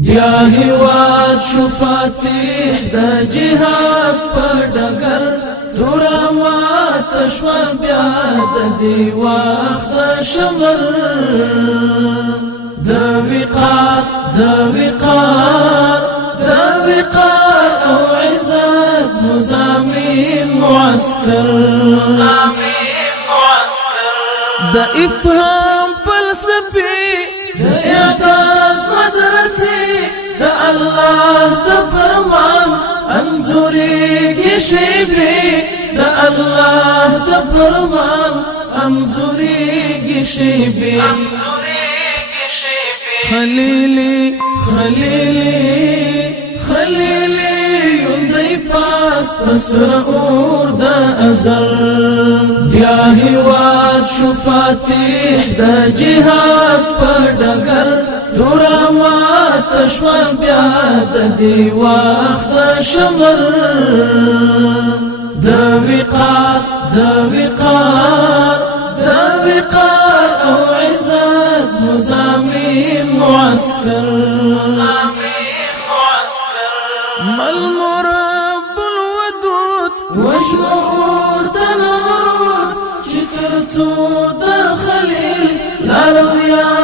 بیا هیواد شو فاتح د جهاد په ډګر تورا مات شوا بیا د دی وخت د شمر د وقار او عزت مزامین معسكر د افهام فلسفي د اعداد مدرسي د الله د فرمان انظري شیبي د الله د فرمان انظري شیبي خلیلی یوندی پاس پسر اور د ازل بیا هیواد شو فاتح د جهاد په ډګر تورا مات شوا بیا د دی وخت د شمر د وقار او عزت مزامین معسكر مل مرب الودود وشعور د نمرود شتر تو د خلیل لارویا